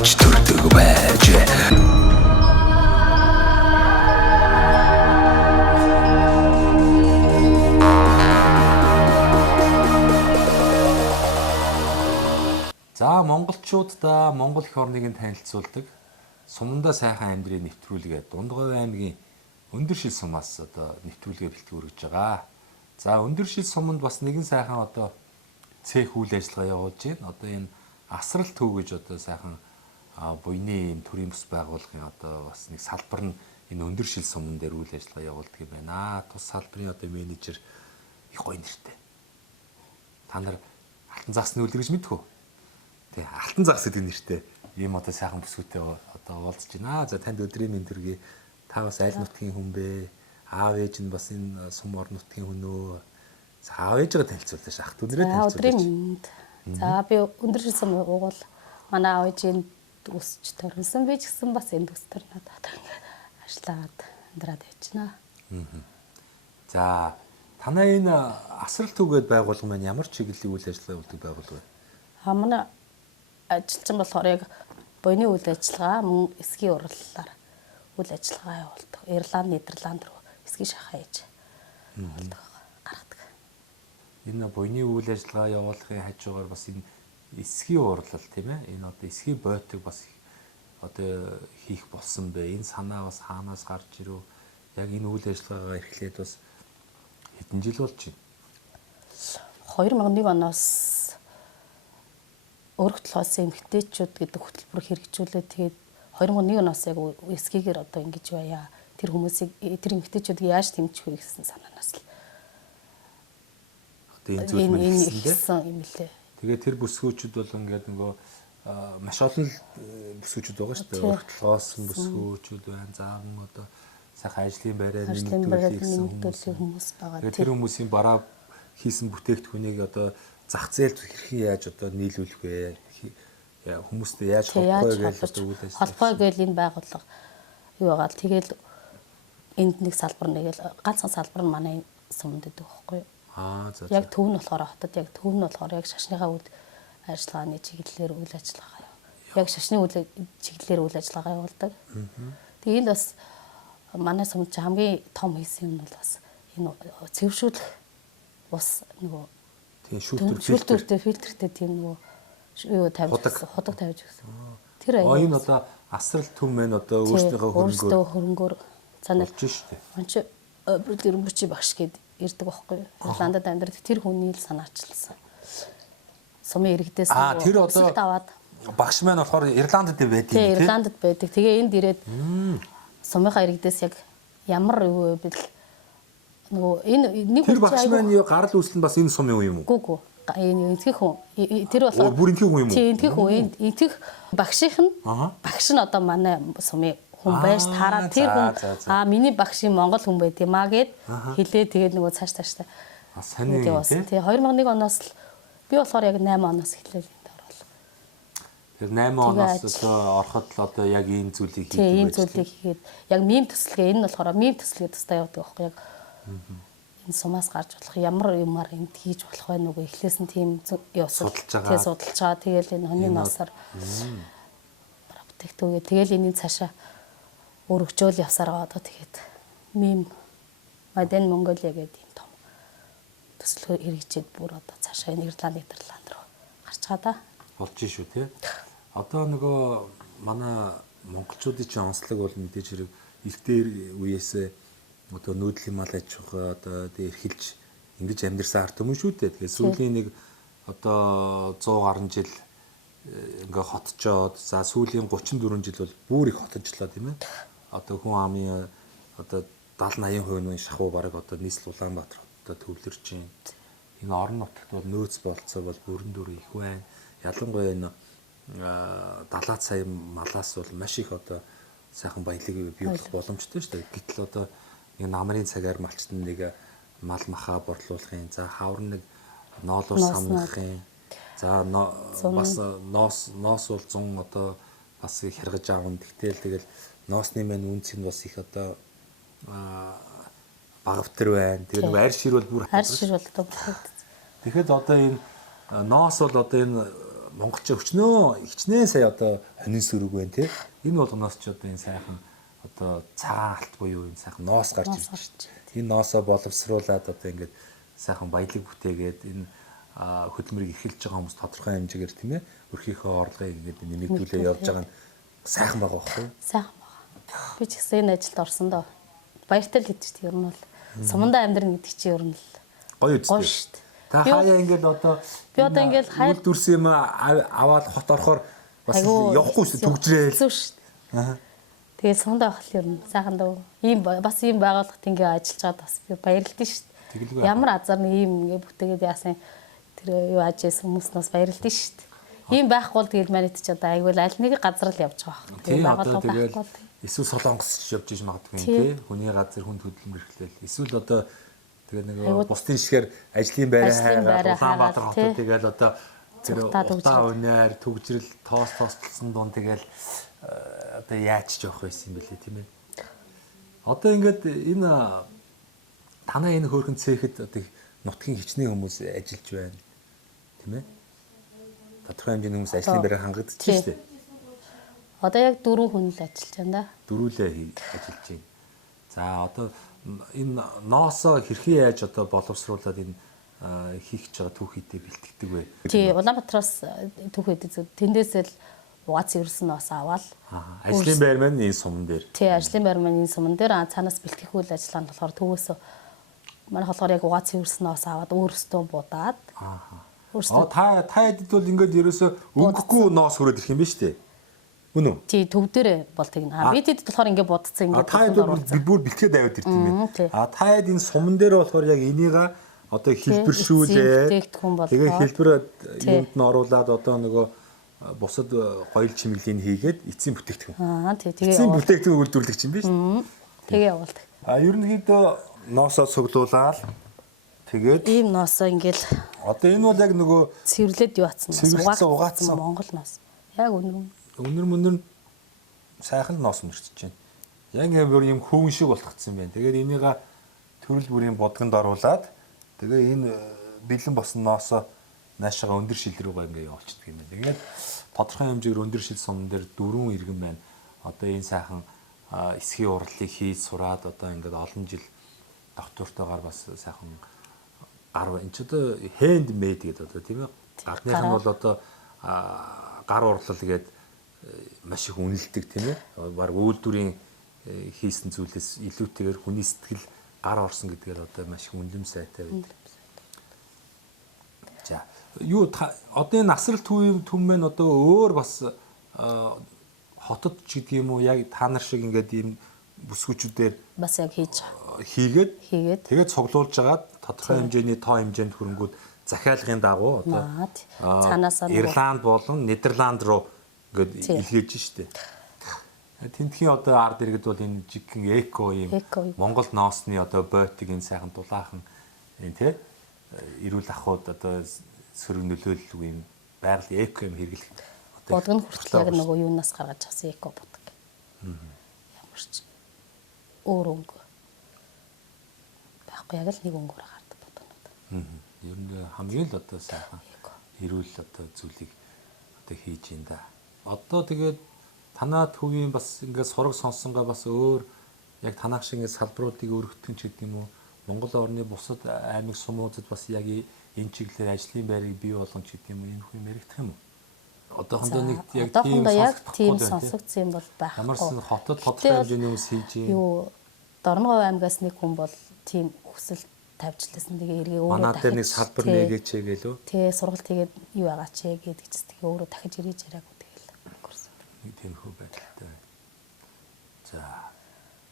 авч төрдөг байж. За монголчуудаа Монгол эх орныг танилцуулдаг сумандаа сайхан амьдрын нэвтрүүлгээ Дундгой аймгийн Өндөршил сумаас одоо нэвтрүүлгээ бэлтгэж байгаа. За Өндөршил суманд бас нэгэн сайхан одоо цех үйл ажиллагаа явуулж байна. Одоо энэ асрал төв гэж одоо сайхан буйны юм төрийн бус байгууллагын одоо бас нэг салбар нь энэ Өндөршил суман дээр үйл ажиллагаа явуулдаг юм байна. Тус салбарын одоо менежер их гоё нэртэй. Та нар Алтан загсны үлэр гэж мэдэх үү? Тэ Алтан загс гэдэг нэртэй ийм одоо сайхан бүсгүүтэй одоо уулзж байна. За танд өдрийн мэнд төргий. Та бас аль нутгийн хүн бэ? Аав ээж нь бас энэ сум ор нутгийн хүн үү? За аав ээжгээ танилцуулж ах түнрээ танилцуулж. Өдрийн мэнд. За би Өндөршил сум угуул манай аав ээжийн өсч төрсөн. Би ч гэсэн бас энд өс төрнөд одоо ингээд ажиллаад амьдраад байж байна. За танай энэ асрал түгээд байгуулга маань ямар чиглэлийн үйл ажиллагаа явуулдаг байгуулга вэ? Манай ажилчин болохоор яг буйны үйл ажиллагаа мөн эсгийн ураллаар үйл ажиллагаа явуулдаг. Ирланд, Нидерланд руу эсгийн шахаа хийж гаргадаг. Энэ буйны үйл ажиллагаа явуулахын хажуугаар бас энэ эсгийн урлал тийм ээ. Энэ одоо эсгийн бойтыг бас одоо хийх болсон бэ. Энэ санаа бас хаанаас гарч ирв? Яг энэ үйл ажиллагаагаа эрхлээд бас хэдэн жил болж байна? 2001 оноос өргөтөл хоосон эмэгтэйчүүд гэдэг хөтөлбөр хэрэгжүүлээд тэгээд 2001 оноос яг эсгийгээр одоо ингэж байя. Тэр хүмүүсийг тэр эмэгтэйчүүдийг яаж тэмцэх вэ гэсэн санаанаас л одоо энэ зүйл мэлсэн юм лээ. Тэгээд тэр бүсгүүчүүд бол ингээд нөгөө маш олон бүсгүүчүүд байгаа шүү дээ. Өргөтөл хоосон бүсгүүчүүд байна. Заавал одоо сайхан ажлын байраа нэмэгдүүлсэн хүмүүс байгаа. Тэр хүмүүсийн бараа хийсэн бүтээгдэхүүнийг одоо зах зээлд хэрхэн яаж одоо нийлүүлэх вэ? Хүмүүстэй яаж холбоо гэж одоо үйл ажиллагаа. Холбоо гэж энэ байгууллага юу байгаа л тэгэл энд нэг салбар нэгэл ганцхан салбар нь манай сумд гэдэг байхгүй юу? За. Яг төв нь болохоор хотод яг төв нь болохоор яг шашныхаа үйл ажиллагааны чиглэлээр үйл ажиллагаа яа. Яг шашны үйл чиглэлээр үйл ажиллагаа явуулдаг. Тэгээд энд бас манай сумд хамгийн том хийсэн юм нь бол бас энэ цэвэршүүлэх ус нөгөө шүүлтүртэй фильтртэй тийм нөгөө юу тавьж ходог тавьж өгсөн. Тэр аяа. Энэ одоо асрал төв мэн одоо өөрсдийнхөө хөрөнгөөр санаад шүү дээ. Манч Брүлгэрмүчи багш гээд ирдэг байхгүй юу? Ирландад амьдардаг тэр хүний л санаачлсан. Сумын иргэдээс тэр одоо даваад багш маань болохоор Ирландд байдаг тийм. Тийм, Ирландд байдаг. Тэгээ энд ирээд сумынхаа иргэдээс яг ямар юу вэ бэл нөгөө энэ нэг тэр багш маань гарал үүсэл нь бас энэ сумын хүн юм уу? Гүг. Энэ энтхих хүн. Тэр болохоор бүр энтхих хүн юм уу? Тийм, энтхих хүн. Энтхих багшийнх нь багш нь одоо манай сумын хүн байж таараад тэр хүн миний багшийн монгол хүн байт юм гэд хэлээ. Тэгээд нөгөө цааш тааштай. Сайн юм тийм. 2001 оноос л би болохоор яг 8 оноос эхлэв энд оруулаа. Тэр 8 оноос ороход л одоо яг ийм зүйлийг хийдэг. Тийм, ийм зүйлийг хийгээд яг мим төслгээ энэ нь болохоор мим төслгээ тустай явдаг байхгүй яг энэ сумаас гарч болох ямар юмар энд хийж болох байх нүгөө эхлээс нь тийм судалж байгаа. Тэгэл энэ хүний ноосоор бүтээгдэхүүн тэгэл энийг цаашаа өргөжөөл явсаар байгаа одоо тэгээд мим Маден Монголиа гэдэг юм том төсөл хэрэгжээд бүр одоо цаашаа Ирланд, Нидерланд руу гарч байгаа да. Болж шүү тий. Одоо нөгөө манай монголчуудын чинь онцлог бол мэдээж хэрэг эртээр үеэс одоо нүүдлийн мал аж ахуй одоо эрхэлж ингэж амьдэрсэн ард түмэн шүү дээ. Тэгэхээр сүүлийн нэг одоо 100 гаруй жил ингээ хотчоод за сүүлийн 34 жил бол бүр их хотжлоо тийм ээ. Одоо хүн амын одоо 70-80% нь шахуу бараг одоо нийслэл Улаанбаатар хотод төвлөрч байна. Энэ орон нутагт бол нөөц болцоо бол бүрэн дүр их байна. Ялангуяа энэ 70 сая малаас бол маш их одоо сайхан баялаг бий болох боломжтой шүү дээ. Гэтэл одоо нэг намрын цагаар малчтан нэг мал махаа борлуулахын за хавар нэг ноолуур самнахын за бас ноос бол 100 одоо бас хэргэж аавн тэгтэл тэгэл ноосны мань үнц нь бас их одоо багавтар байна. Тэгээ нэг арь шир бол бүр арь шир бол одоо тэгэхэд одоо энэ ноос бол одоо энэ монголч хичнээн сая одоо хонин сөрөг байна тий. Энэ болгоноос ч одоо энэ сайхан одоо цагаан алт буюу энэ сайхан ноос гарч ирж байна. Энэ ноосоо боловсруулад одоо ингээд сайхан баялаг бүтээгээд энэ хөдөлмөрийг эрхэлж байгаа хүмүүс тодорхой хэмжээгээр тийм ээ өрхийнхөө орлогыг ингээд нэмэгдүүлээ явж байгаа нь сайхан байгаа байхгүй юу? Сайхан байгаа. Би ч гэсэн энэ ажилд орсон доо. Баяртай л гэдэг чинь ер нь бол сумандаа амьдрын гэдэг чинь ер нь л гоё гоё үстэй. шүү дээ. Та хаяа ингээд одоо би одоо ингээд үйл дүрсэн юм аваад хот орохоор бас явахгүй шүү төгжрээ. Зүг шүү дээ. Аа. Тэгээд сумандаа байхад ер нь сайхан дөө. Ийм бас ийм байгууллагт ингээд ажиллаж байгаад бас би баярлалтай шүү дээ. Ямар азар нэг ийм ингээд бүтээгээд яасан тэр юу ажиж хүмүүст бас баярлалтай шүү дээ. Ийм байхгүй бол тэгээд манайд ч одоо айгүй аль нэг газар л явж байгаа байхгүй. Тийм одоо тэгээд эсвэл Солонгос ч явж иж магадгүй тийм. Хүний газар хүнд хөдөлмөр эрхлээл. Эсвэл одоо тэгээд нэг бусдын шигээр ажлын байраа хаагаад Улаанбаатар хотод тэгээд одоо тэр утаа өнөр төгжрөл тоостлсон дуун тэгээд одоо яаж ч явах байсан юм бэлээ тийм ээ. Одоо ингээд энэ танаа энэ хөөрхөн цэхэд одоо нутгийн хичнээн хүмүүс ажиллаж байна. Тийм ээ. Тодорхой хэмжээний хүмүүс ажлын байраа хангагдчих шүү дээ. Одоо яг 4 хүн л ажиллаж байна да. Дөрүүлээ ажиллаж байна. За одоо энэ ноосоо хэрхэн яаж одоо боловсруулад энэ хийх гэж байгаа түүхийдээ бэлтгэдэг вэ? Тий, Улаанбаатараас түүхийдээ тэндээс л угаацсан ерөөсөн ноос аваад ажлын байр маань энэ суман дээр. Тий, ажлын байр маань энэ суман дээр цаанаас бэлтгэх үйл ажиллагаа нь болохоор төвөөс манай болохоор яг угаацсан ерөөсөн ноос аваад өөрөөсөө будаад. Та хэд бол ингээд ерөөсөө өнгөхгүй ноос хүрээд ирэх юм ба штэ. Үн үү? Тий, төв дээр бол тэгнэ. Бид хэд болохоор ингээд будцсан ингээд. Та хэд бол бүр бэлтгээд аваад ирд юм байна. Та хэд энэ суман дээр болохоор яг энийг одоо хэлбэршүүлээ. Тэгээ хэлбэр юмд нь оруулаад одоо нөгөө бусад гоёл чимэглийг хийгээд эцсийн бүтээгдэхүүн. Тий, тэгээ эцсийн бүтээгдэхүүн үйлдвэрлэгч юм биш үү? Тэгээ явуулдаг. Ерөнхийдөө ноосоо цуглуулаад тэгээд ийм ноосоо ингээл одоо энэ бол яг нөгөө цэвэрлээд юу атсан угаацсан Монгол ноос. Яг өнөр сайхан ноос мөрчиж байна. Яг юм хөвөн шиг болгоцсон байна. Тэгээд энийг төрөл бүрийн бодгонд оруулаад тэгээ энэ бэлэн босон ноосоо наашаага өндөр шил рүүгээ ингээ явуулчихдаг юм байна. Тэгээд тодорхой хэмжээгээр өндөр шил сум дээр 4 иргэн байна. Одоо энэ сайхан эсхийн урлыг хийж сураад одоо ингээд олон жил доктортойгоор бас сайхан гар энэ ч одоо hand made гэдэг одоо тийм ээ. Гадных нь бол одоо гар урлал гэдэг маш их үнэлдэг тийм ээ. Бараг үйлдвэрийн хийсэн зүйлээс илүүтэйгээр хүний сэтгэл гар орсон гэдгээр одоо маш их үнэлэм сайтай байдаг. За юу одоо энэ асрал түмэн одоо өөр бас хотод ч гэдэг юм уу яг та нар шиг ингээд ийм бүсгүүчүүдээр бас яг хийгээд тэгээд цуглуулж агаад тодорхой хэмжээний тоо хэмжээнд хөрөнгүүд захиалгын дагуу одоо цаанаас Ирланд болон Нидерланд руу ингээд илгээж штэ. Тентхийн одоо ард иргэд бол энэ жигхэн эко юм Монгол ноосны одоо бойтыг энэ сайхан дулаахан энэ тий эрүүл ахуйд одоо сөрөг нөлөөлөл юм байгалийн эко юм хэрэглэх бодгоно хүртэл яг нөгөө юунаас гаргаж авсан эко бодог. Ямар ч өөр өнгө байхгүй яг л нэг өнгөөр гардаг бодгонууд. Ер нь хамгийн л одоо сайхан эрүүл одоо зүйлийг одоо хийж ин да. Одоо тэгээд танаа төвийн бас ингээд сураг сонссонгаа бас өөр яг танах шиг ингээд салбаруудыг өргөтгөн ч гэдэг юм уу Монгол орны бусад аймаг сумуудад бас яг энэ чиглэлээр ажлын байрыг бий болгон ч гэдэг юм уу энэ хүн яригдах юм уу? Одоохондоо нэг яг тийм сонсогдсон юм бол байхгүй. Ямар ч хотод тодорхой хэмжээний хүмүүс хийж юм. Юу Дорногов аймгаас нэг хүн бол тийм өсөл тавьчлаасан. Тэгээ эргээ өөрөө манай дээр нэг салбар нэгээч гэлөө. Тэгээ сургалт тэгээд юу байгаа ч гэдэг чинь тэгээ өөрөө дахиж ирэж яриаггүй тэгэл курс. Нэг тийм хөө байдалтай. За.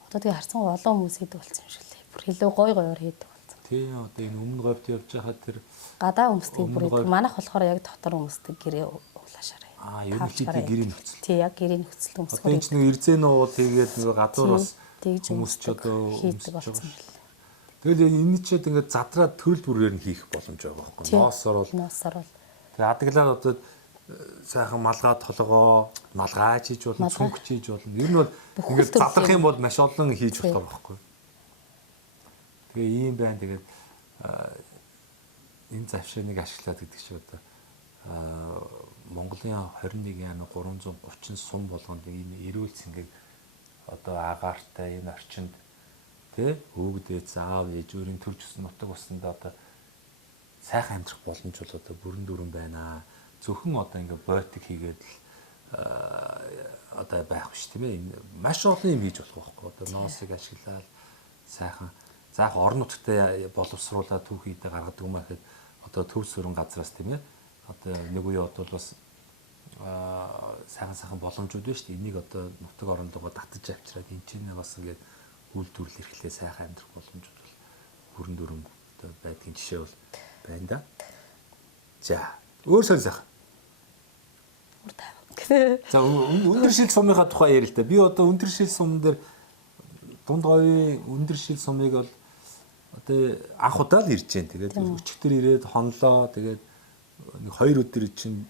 Одоо тэгээ харсан олон хүмүүс хийдэг болсон юм шиг лээ. Бүр илүү гой гоёор хийдэг болсон. Тийм одоо энэ өмнө говьд явж байхад тэр гадаа хүмүүстэй бүр манайх болохоор яг дотор хүмүүстэй гэрээ углаашаарай. Ерөнхийдөө гэрийн нөхцөл. Тий яг гэрийн нөхцөл хүмүүс хөрөө. Энд нэг ирзэн уул тэгээд нэг гадуур бас хүмүүс ч одоо хийдэг болсон юм байна. Тэгэл энэ ч ингээд задраад төрөл бүрээр нь хийх боломж байгаа байхгүй. Ноосоор бол. Тэгээ адаглаад одоо сайхан малгай толгоо, малгайч хийж болно, цүнхч хийж болно. Ер нь бол ингээд задрах юм бол маш олон хийж болох байхгүй. Тэгээ ийм байна. Тэгээд энэ завшааныг ашиглаад гэдэг чинь одоо Монголын 21,330 сум болгонд энэ эрүүл цэнгийг одоо агаартай энэ орчинд тий өвгдээ заав ээж өөрийн төрж өссөн нутаг усанд одоо сайхан амьдрах боломж бол одоо бүрэн дүрэн байна. Зөвхөн одоо ингээ бойтик хийгээд л одоо байх биш тийм ээ. Маш олон юм хийж болох байхгүй. Одоо ноосыг ашиглаад сайхан заах орон нутгтай боловсруулаад түүхийдээ гаргадаг юм ахэд одоо төв сүрэн газраас тийм ээ. Одоо нэг үе бодвол бас сайхан боломжууд байна шүү дээ. Энийг одоо нутаг орондоо татаж авчираад энэ ч нэг бас ингээд үйлдвэрлэл эрхлээ сайхан амьдрах боломжууд бол бүрэн дүрэн одоо байдгийн жишээ бол байна да. За, өөр сайхан. За, өндөр шил сумынхаа тухай ярил л да. Би одоо өндөр шил сум дээр дунд говийн өндөр шил сумыг бол одоо анх удаа л ирж जैन. Тэгээд өчигдөр ирээд хонлоо. Тэгээд нэг 2 өдөр чинь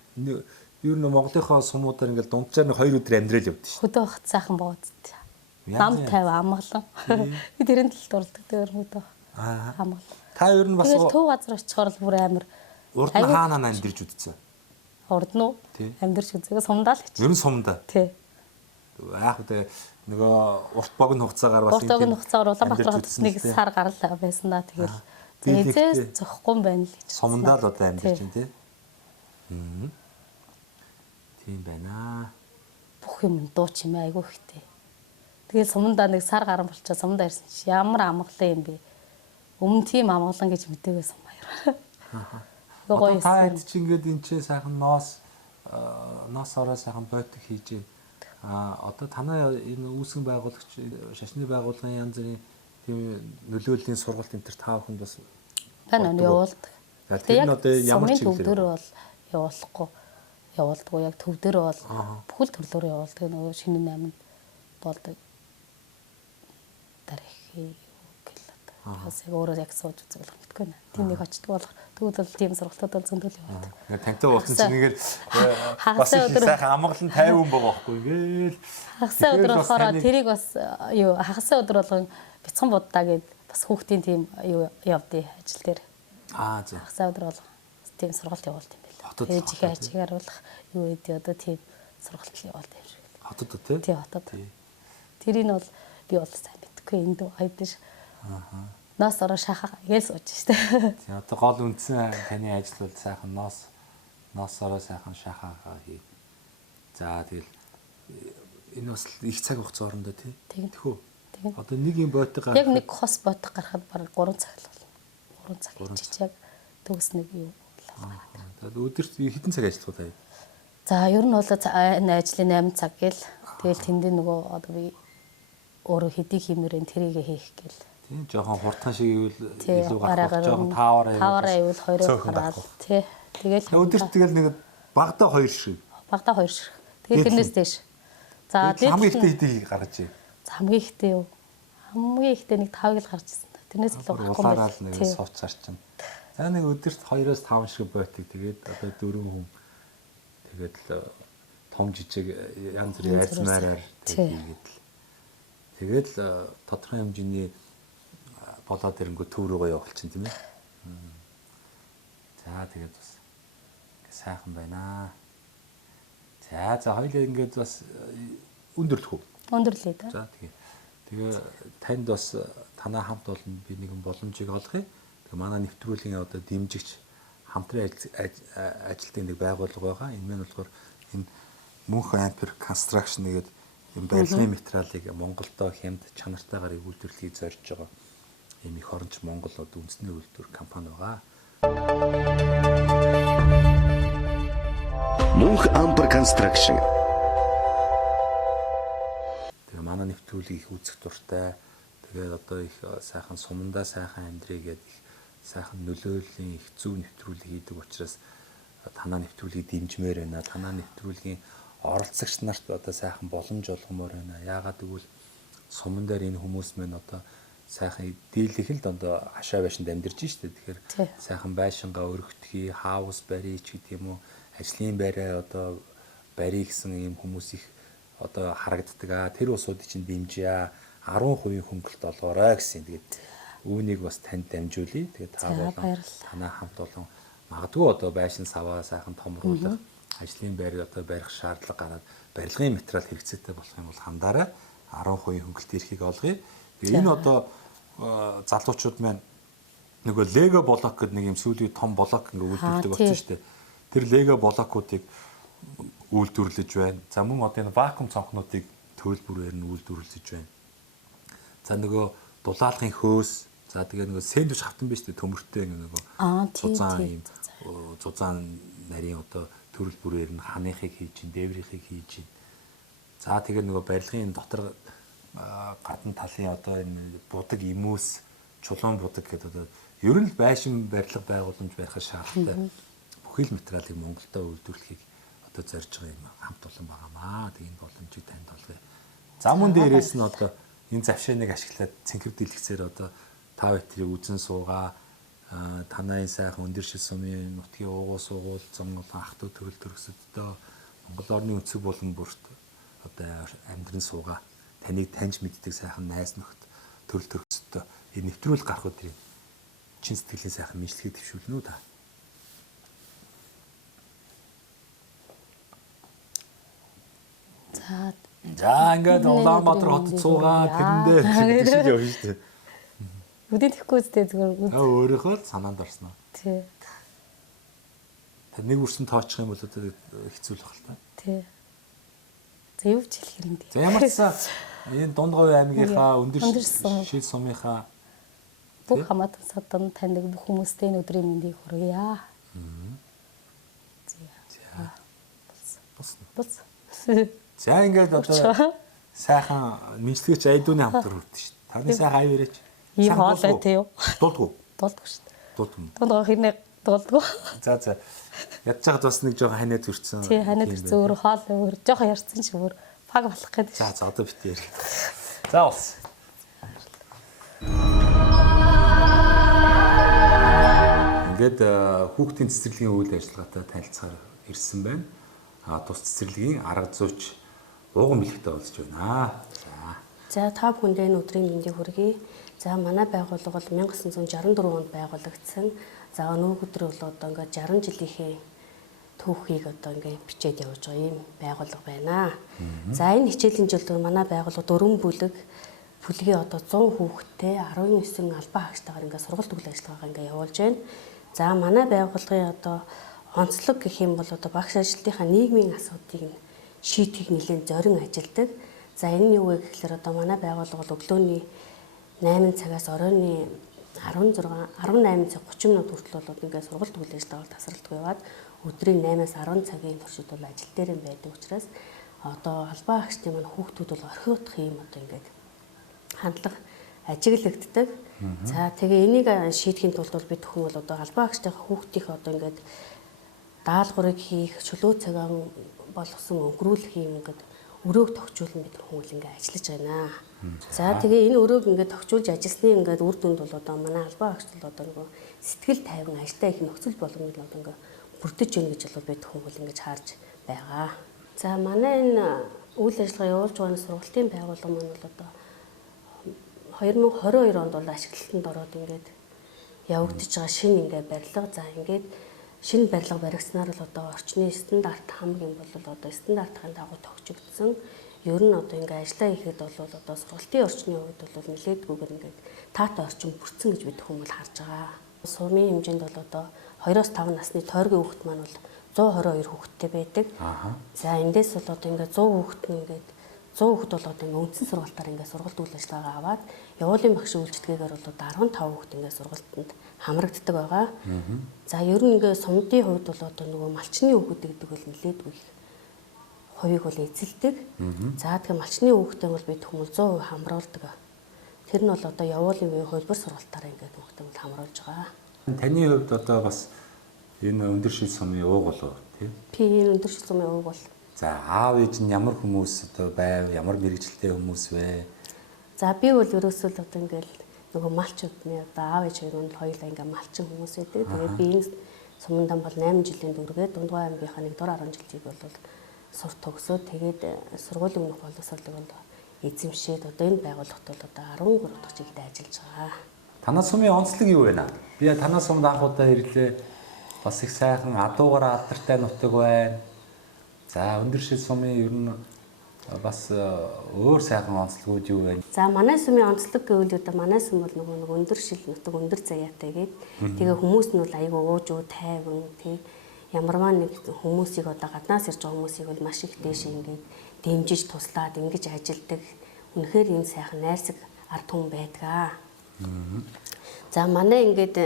ер нь Монголынхаа сумуудаар ингээл дунджаар нэг 2 өдөр амьдрал явдсан шүү. Хөдөө хат сайхан буудт. Нам 50 амгалан. Би тэрэн талд дурддаг дээр хөдөө. Амгалан. Та ер нь бас төв газар очихоор л бүр амар урд нь хаанаа амьдэрж үдцсэн. Урд нь амьдэрч үзээгүй сумдаа л гэж. Ер нь сумдаа. Тий. Яг тэгээ нөгөө урт богино хугацаагаар бас урт богино хугацаагаар Улаанбаатар хотод нэг сар гарал байсан да. Тэгэл зээзээс зөхгүй юм байна л гэж. Сумдаа л одоо амьдэрч байна тий. Тийм байна. Бүх юм дуу чимээ айгүй ихтэй. Тэгэл сумдаа нэг сар гарan болчоо сумдаа ирсэн чи ямар амгалан юм бэ? Өмнө тийм амгалан гэж мэдээгүй сум хоёр. Одоо та чи ингээд энэ ч сайхан ноос ороо сайхан бойтик хийж одоо танай энэ үүсгэн байгуулагч шашны байгууллагын янз бүрийн тийм нөлөөллийн сургалт энэ төр та бүхэнд бас байна явуулдаг. Тэр нь одоо ямар чиглэлээр бол явуулдаггүй яг төв дээр бол бүхэл төрлөөр явуулдаг. Нөгөө шинэ 8-нд болдог. Дарахи бас яг өөрөө яг сууж үзэх болох мэдгүй нэ. Тийм нэг очдөг болох. Тэгвэл бол тийм сургалтууд бол зөндөл явуулдаг. Ингээ тантай уулзсан чинь нэгээр бас сайхан амгалан 50 хүн байгаа байхгүй ингээл. Хагасаа өдөр болохоор тэрийг бас юу хагасаа өдөр болгон бяцхан буддаа гэд бас хүүхдийн тийм юу явдیں۔ Ажил дээр. За. Хагасаа өдөр болгон тийм сургалт явуулт юм байна. Ээжийнхээ ачиг харуулах юу гэдэг одоо тийм сургалт явуулт юм шиг. Хотод тий? Тий, хотод. Тэрийг бол би бол сайн мэдгүй энд хайдаж. Ноос ороо шахаа гээл сууж штэ. Тий, одоо гол үндсэн таны ажил бол сайхан ноос ороо сайхан шахаагаа хий. За тэгэл энэ бас их цаг хугацаа орондоо тий. Тэхүү. Одоо нэг юм бойтог гарах. Яг нэг хос бойтог гарахад бараг 3 цаг л болно. 3 цаг хийж яг төгс нэг юу болоо. Тэгээд өдөрт хэдэн цаг ажиллах вэ? За ер нь бол энэ ажлын 8 цаг гээл. Тэгэл тэндээ нөгөө одоо би өөрөө хэдий хиймээрэн тэрийгэ хийх гээл. Тийм жоохон хурдхан шиг ивэл илүү гарах жоохон таваараа ивэл 2 гараад тий. Тэгэл өдөрт тэгэл нэг багада 2 шиг. Багада 2 шиг. Тэгэл тэрнээс дээш. За хамгийн ихтэй хэдий гаргаж ий. Хамгийн ихтэй юу? Хамгийн ихтэй нэг 5-ыг л гарч ирсэн. Тэрнээс илүү гарахгүй байна. Улаараа л нэг сууцаар чинь. За нэг өдөрт 2-оос 5 шиг бойтыг тэгээд одоо 4 хүн тэгээд л том жижиг янз бүрийн айцмаараар тэгээд л тэгээд л тодорхой хэмжээний болоод ирэнгүү төв рүүгээ явуулчин тийм ээ. За тэгээд бас сайхан байна. За хоёулаа ингээд бас өндөрлөх үү? Өндөрлөе да. За тэгээ танд бас танаа хамт олон би нэгэн боломжийг олгоё. Тэгээ манай нэвтрүүлгийн одоо дэмжигч хамтран ажилтны нэг байгууллага байгаа. Энэ нь болохоор энэ Мөнх Ампер Construction нэгэд юм барилгын материалыг Монголдо хямд чанартайгаар үйлдвэрлэхийг зорж байгаа. Ийм их оронч Монгол одоо үндэсний үйлдвэр компани байгаа. Мөнх Ампер Construction. Тэгээ манай нэвтрүүлгийг их үзэх дуртай. Тэгээд одоо их сайхан сумандаа сайхан амьдрий гэдэг их сайхан нөлөөллийн их зөв нэвтрүүлэг хийдэг учраас танаа нэвтрүүлгийг дэмжмээр байна. Танаа нэвтрүүлгийн оролцогч нарт одоо сайхан боломж олгомоор байна. Яагаад гэвэл суман дээр энэ хүмүүс мэн одоо сайхан дийлэх л одоо хашаа байшинд амьдарч штэ. Тэгэхээр сайхан байшингаа өргөтгий, хаус барьж гэдэг юм уу, ажлын байраа одоо барья гэсэн ийм хүмүүс их одоо харагддаг. Тэр усуудыг чинь дэмжээ. 10% хөнгөлт олгоорой гэсэн. Тэгээд үүнийг бас танд дамжуулъя. Тэгээд та болон танаа хамт олон магадгүй одоо байшин саваа сайхан томруулах ажлын байр одоо барих шаардлага гараад барилгын материал хэрэгцээтэй болох юм бол хандаарай 10% хөнгөлт эрхийг олгоё. Тэгээ энэ одоо залуучууд маань нөгөө лего блок гэдэг нэг юм сүүлийн том блок ингээ үйлдвэрлэдэг болсон шүү дээ. Тэр лего блокуудыг үйлдвэрлэж байна. За мөн одоо энэ вакуум цонхнуудыг төлбөрээр нь үйлдвэрлэж байна. За нөгөө дулаалгын хөөс, за тэгээ нөгөө сэндвич хавтан биш үү төмөртэй нөгөө зузаан нарийн одоо төрөл бүрээр нь ханыхыг хийж ин, дээврийнхийг хийж ин. За тэгээ нөгөө барилгын дотор гадна талын одоо энэ будаг имүүс, чулуун будаг гэдэг одоо ер нь байшин барилга байгууламж барихад шаардлагатай бүхэл материалыг Монголдо үйлдвэрлэхийг одоо зорж байгаа юм хамт олон байгаамаа. Тэгээ энэ боломжийг танд олгоё. За мөн дээрээс нь одоо энэ завшааныг ашиглаад цэнхэр дэлгэцээр одоо та бүхнийг үзэн суугаа. Танайн сайхан өндөр шил сумын нутгийн уугуул суугуулзан ах トゥ төрөл төрөсөддөө Монгол орны өнцөг болон бүрт одоо амьдран суугаа. Таныг таньж мэддэг сайхан найз нөхд төрөл төрөсөддөө энэ нэвтрүүл гарах өдрийн чин сэтгэлийн сайхан мэдлэгийг төвшүүлнэ үү та. За ингээд Улаанбаатар хотод суугаа тэрэндээ гэдэг шиг явна шүү дээ. Үдийн тэхгүй үстэй зүгээр. Өөрийнхөө л санаанд орсноо. Тий. Тэр нэг үрсэн тоочих юм бол одоо хэцүү л баг л та. Тий. За юу ч хэлэх юм дээ. За ямар ч сан энэ Дундгой аймгийнхаа өндөр шил сумынхаа бүх хамаатан садан таньдаг бүх хүмүүстээ энэ өдрийн мэндийг хүргье. Бус. За ингээд одоо сайхан мэдлэгч айдууны хамтар хүрдэ шүү дээ. Таны сайхан ай яриач. Ийм хоолой тий юу? Дулдгүй. Дулдгүй шүү дээ. Дулдгүй. Дундгой хэрнээ дулдгүй. За. Ядж байгаад бас нэг жоохон ханиад зүрцсэн. Тий, ханиад зүрцсэн өөр хоол өөр жоохон ярцсан ч өөр паг болох гэдэг. За одоо битээр. За ус. Ингээд хүүхдийн цэцэрлэгийн үйл ажиллагаатай танилцахаар ирсэн байна. Тус цэцэрлэгийн арга зүйч ууган бэлэгтэй болж байна. За та бүхэндээ энэ өдрийн мэндийг хүргэе. За манай байгууллага бол 1964 онд байгуулагдсан. За өнөө өдөр бол одоо ингээд 60 жилийнхээ түүхийг одоо ингээд бичээд явж байгаа юм байгууллага байна. За энэ хичээлийн жилд манай байгууллага 4 бүлгийн одоо 100 хүүхэдтэй 19 албан хаагчтайгаар ингээд сургалт үйл ажиллагаагаа ингээд явуулж байна. За манай байгууллагын одоо онцлог гэх юм бол одоо багш ажилтныхаа нийгмийн асуудлыг шийдэхийг нэлээд зорин ажилладаг. За энэ нь юу вэ гэхээр одоо манай байгууллага бол өглөөний 8 цагаас оройны 18 цаг 30 минут хүртэл бол ингээд сургалт үйл ажиллагаа тасралтгүй яваад өдрийн 8-аас 10 цагийн туршид бол ажил дээр юм байдаг учраас одоо албан хаагчдын маань хүүхдүүд бол орхиодох юм одоо ингээд хандлага ажиглагддаг. За тэгээ энийг шийдэхин тулд бол бид бүхэн бол одоо албан хаагчдынхаа хүүхдийн одоо ингээд даалгаврыг хийх, чөлөө цагаан болгосон өнгөрүүлэх юм ингээд өрөөг тогтжуулан бид хүмүүс ингээд ажиллаж байна. За тэгээ энэ өрөөг ингээд тогтжуулж ажилласны ингээд үр дүнд бол одоо манай албан хаагчд бол одоо нөгөө сэтгэл тайван ажилдаа их нөхцөл боломжтой одоо ингээд бүрдэж байна гэж бол бид хүмүүс ингээд харж байгаа. За манай энэ үйл ажиллагаа явуулж байгаа сургалтын байгууллага маань бол одоо 2022 онд бол ашиглалтанд ороод ингээд явагдаж байгаа шинэ ингээд барилга. За ингээд шинэ барилга баригдсанаар л одоо орчны стандарт хамгийн бол одоо стандартын дагуу тогтжигдсон. Ер нь одоо ингээ ажиллаа хийхэд бол одоо сургалтын орчны хувьд бол нэлээдгүйгээр ингээ таатай орчин бүрдсэн гэж бид хүмүүс харж байгаа. Сумын хэмжээнд бол одоо 2-5 насны тойргийн хүүхэд маань бол 122 хүүхэдтэй байдаг. За эндээс бол одоо ингээ 100 хүүхэд нь ингээ 100 хүүхэд бол одоо ингээ үндсэн сургалтаар ингээ сургалт үйл ажиллагаагаа аваад явуулын багшийн үйлчлэгээр бол одоо 15 хүүхэд ингээ сургалтанд хамрагддаг байгаа. За ер нь ингээ сумдын хувьд бол одоо нөгөө малчны хүүхэд гэдэг бол нэлээдгүй хувийг бол эзэлдэг. За тэгээ малчны хүүхдээ бол бид хүмүүс 100% хамруулдаг. Тэр нь бол одоо явуулын үеийн хөлбөр сургалтаараа ингээд хүүхдээ бол хамруулж байгаа. Таны хувьд одоо бас энэ өндөр шил сумын ууг болов тийм? Тийм өндөр шил сумын ууг бол. За аав ээж нь ямар хүмүүс одоо байв, ямар мэрэгчлээ хүмүүс вэ? За би бол ерөөсөө л одоо ингээд нөгөө малчуудны одоо аав ээж хоёр нь хоёулаа ингээд малчин хүмүүс байдаг. Тэгээд би энэ сумандан бол 8 жилийн дүүргээд Дундгой аймгийнхаа 1-10 жилийг бол сур төгсөөд тэгээд сургуулийн өмнөх боловсролыг бол эзэмшээд одоо энэ байгууллагт бол одоо 13 дахь жилдээ ажиллаж байгаа. Танай сумын онцлог юу вэ? Би танай сумд анх удаа ирлээ. Бас их сайхан адуугаар алдартай нутаг байна. За өндөр шил сумын ер нь бас өөр сайхан онцлогуд юу вэ? За манай сумын онцлог гэвэл одоо манай сум бол нэг өндөр шил нутаг өндөр заяатай гээд тэгээ хүмүүс нь бол айгүй уужуу тайван тий ямарваа нэг хүмүүсийг одоо гаднаас ирж байгаа хүмүүсийг бол маш их дээш ингээд дэмжиж туслаад ингэж ажилдаг үнэхээр ийм сайхан найрсаг ард түмэн байдгаа. За манай ингээд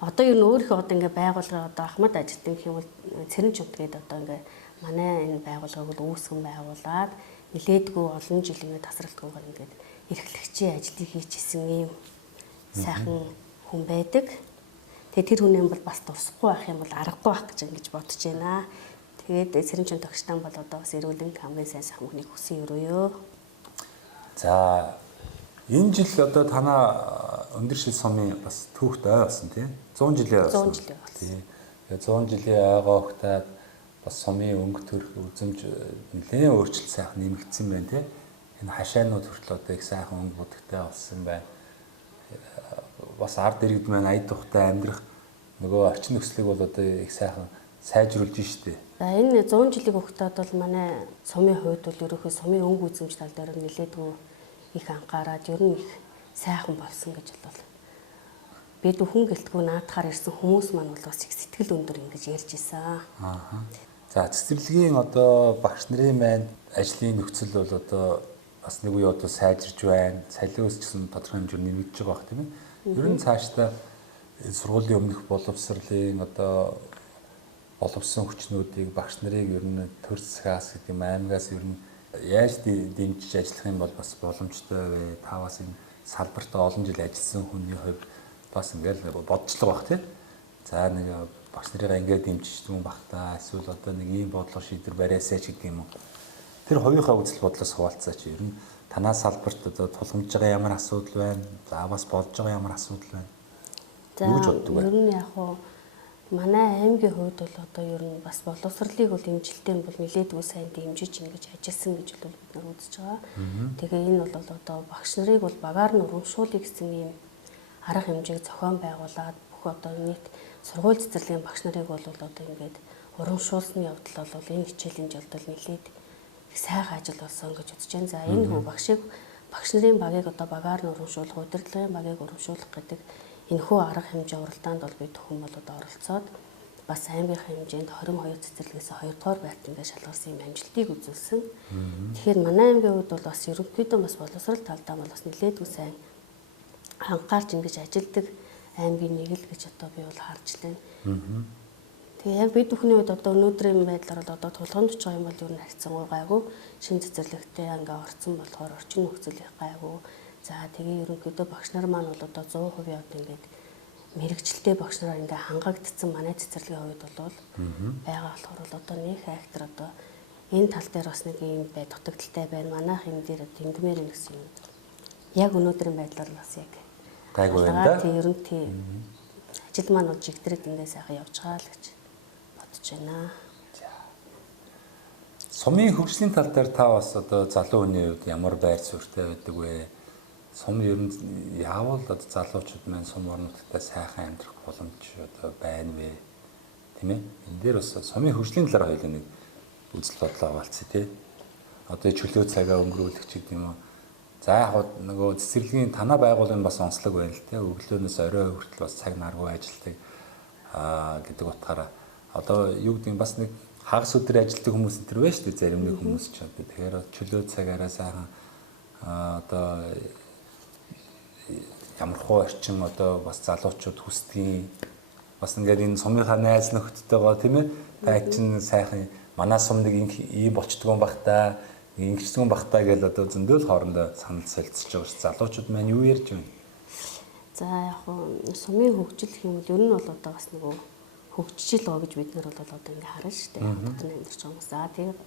одоо юу н өөрийнхөө одоо ингээд байгууллага одоо Ахмад ажилтан гэх юм бол цэрэн чумт гээд одоо ингээд манай энэ байгууллагыг бол үүсгэн байгуулад нилээдгүй олон жил ингээд тасралтгүйгээр ингээд эрхлэгчийн ажлыг хийчихсэн ийм сайхан хүн байдаг. Тэгээ тэр хүнээ бол бас дурсахгүй байх юм бол аргагүй байх гэж ингэж бодож байна. Тэгээд цэрэн чумт тогтчтан бол одоо бас эрүүлэн хамгийн сайн сайхан хүнийг хүсэн өрөөё. За энэ жил одоо танаа өндөр шил сумын бас түүхт ой болсон тийм 100 жилийн ой болсон. 100 жилийн болсон. Тийм. Тэгээ 100 жилийн ойгоо ухтаад бас сумын өнгө төрх үзэмж нэлээд өөрчлөлт сайхан нэмэгдсэн байна тийм. Энэ хашаанууд хүртэл одоо их сайхан өнгө бүдэгтэй болсон байна. Бас ард иргэд маань аяд тухтай амьдрах нөгөө орчин нөхцөлийг бол одоо их сайхан сайжруулж штэ. За энэ 100 жилиг өгтөөд бол манай сумын хувьд бол ерөөхдөө сумын өнгө үзэмж тал дээр нэлээдгүй их анхаарад ер нь их сайхан болсон гэж бол бид хүн гэлтгүй наадахаар ирсэн хүмүүс маань бол бас их сэтгэл өндөр ингэж ярьж исэн. За цэцэрлэгийн одоо багш нарын маань ажлын нөхцөл бол одоо бас нэг үе одоо сайжирж байна. Салиус ч гэсэн тодорхой хэмжээр нэмэгдэж байгаа бах тийм ээ. Ер нь цаашдаа сургуулийн өмнөх боловсролын одоо боловсон хүчнүүдийг багш нарыг ер нь төр засгаас гэдэг юм аймагаас ер нь яаж дэмжиж ажиллах юм бол бас боломжтой вэ? Та бас энэ салбарт олон жил ажилласан хүний хувьд бас ингээл бодцлого бах тийм. За нэг багш нарыг ингээд дэмжиж дүн бах та эсвэл одоо нэг ийм бодлого шийдвэр бариасаа ч гэдэг юм уу. Тэр хоёрын үзэл бодлоос хуваалцаач ер нь танаа салбарт одоо тулгамж байгаа ямар асуудал байна? За бас болж байгаа ямар асуудал байна? Юу гэж боддог вэ? Ер нь яг хуу манай аймгийн хувьд бол одоо ер нь бас боловсролыг бол эмжилтэй бол нэлээдгүй сайн дэмжиж ингэж ажилласан гэж бол бид нар үзэж байгаа. Тэгээ энэ бол одоо багш нарыг бол багаар нь урамшуулъя гэсэн ийм арга хэмжээг зохион байгуулад бүх одоо нийт сургууль цэцэрлэгийн багш нарыг бол одоо ингээд урамшуулсны явдал бол энэ хичээлийн жилд бол нэлээд их сайхан ажил болсон гэж үзэж байна. За энэ хүү багш нарын багийг одоо багаар нь урамшуулах, удирдлагын багийг урамшуулах гэдэг энэхүү арга хэмжээ уралдаанд бол бид хүмүүс бол одоо оролцоод бас аймгийнхаа хэмжээнд 22 цэцэрлэгээс 2 дугаар байрт ингээд шалгарсан юм амжилтыг үзүүлсэн. Тэгэхээр манай аймгийн хувьд бол бас ерөнхийдөө бас боловсрол талдаа бол бас нэлээдгүй сайн анхаарч ингэж ажилдаг аймгийн нэг л гэж одоо би бол харж байна. Тэгээ яг бид бүхний хувьд одоо өнөөдрийн байдлаар бол одоо тулгамдж байгаа юм бол ер нь харьцангуй гайгүй шин цэцэрлэгтээ ингээ орцсон болохоор орчин нөхцөл их гайгүй. За тэгээ ерөнхийдөө багш нар маань бол одоо 100% явд ингээд мэрэгчлээ багш нараар ингээ хангагдсан манай цэцэрлэгийн хувьд бол байгаа болохоор бол одоо нэг актер одоо энэ тал дээр бас нэг юм бай дутагдaltaй байна. Манайх энэ дээр дэмдмээр гэсэн юм. Яг өнөөдрийн байдлаар бас яг гайгүй байна да. Тийм ер нь тийм ажил маань бол жигдрээд ингээ сайхан явж байгаа л гэж бодож байна. Сумын хөгжлийн тал дээр та бас одоо залуу хүний хувьд ямар байр суурьтай байдаг вэ? Сум ер нь яавал одоо залуучууд маань сум орнуудтай сайхан амьдрах боломж одоо байна вэ? Тийм ээ. Энэ дээр бас сумын хөгжлийн талаар хоёул нэг үзэл бодлоо хаваалцъя тий. Одоо чөлөө цагаа өнгөрүүлэх ч гэдэг юм уу. За яг нөгөө цэцэрлэгийн танаа байгууллагын бас онцлог байна л тий. Өглөөнөөс орой хүртэл бас цаг наргүй ажилтдаг гэдэг утгаараа одоо юу гэдэг нь бас нэг хагас өдөр ажилтдаг хүмүүс энэ төр байна шүү дээ. Зарим нэг хүмүүс ч одоо тэгэхээр чөлөө цагаараа сайхан одоо ямархуу орчин одоо бас залуучууд хүсдэг бас ингээд энэ сумынхаа найз нөхдөдтэйгоо тийм ээ та чинь сайхан манай сум нэг ийм болчдгоо бахта ингэждгөө бахта гэж одоо зөндөл хоорондоо санал солилцож байгаа ш залуучууд маань юу ярьж байна? За яг хуу сумын хөгжил гэх юм бол ер нь бол одоо бас нөгөө хөгжил гоо гэж бид нар бол одоо ингээ харна шүү дээ. Хотод амьдарч байгаа хүмүүс. За тэгээд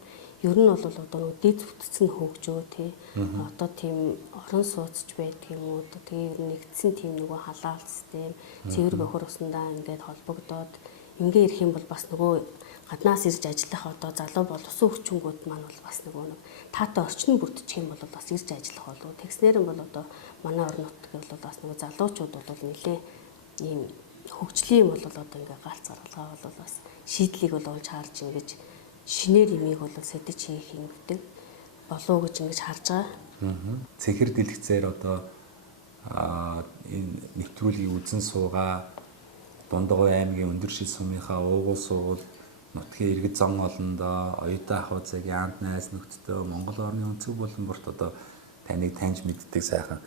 ер нь бол одоо нөгөө дэд зүтгцэн хөгжөө тий. Одоо тийм орон сууцч байдаг юм уу? Тэгээ ер нь нэгдсэн тийм нөгөө халаал систем, цэвэр бохор усандаа ингээд холбогдоод ингээ ирэх юм бол бас нөгөө гаднаас ирж ажиллах одоо залуу боловсон хүчингүүд маань бол бас нөгөө нэг таатай орчин бүрдчих юм бол бас ирж ажиллах болов. Тэгснээр нь бол одоо манай орон нутгийн бол бас нөгөө залуучууд бол нэлээ ийм хөгжлийн бол одоо ингээ галц гаргалгаа бол бас шийдлийг бол олж харж ингэж шинээр имийг бол сэдэж хийх юмдаг болов уу гэж ингэж харж байгаа. Цэнхэр дэлгэцээр одоо энэ нэвтрүүлгийг үзэн суугаа Дундгой аймгийн өндөр шил сумынхаа уугуул суугуул нутгийн иргэд зан олондоо оюутан ах узагийн анд найз нөхдөдөө Монгол орны өнцөг буланборт одоо таныг таньж мэддэг сайхан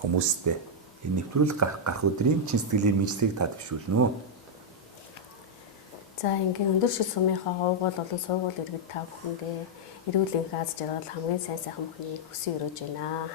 хүмүүстэй энэ нэвтрүүлэг гарах өдрийн чин сэтгэлийн мэдлэгийг та төвшүүлнэ үү? За ингийн өндөр шил сумынхаа уугуул болон суугуул иргэд та бүхэндээ эрүүл энх аз жаргал хамгийн сайн сайхан бүхнийг хүсэн өрөөж байна.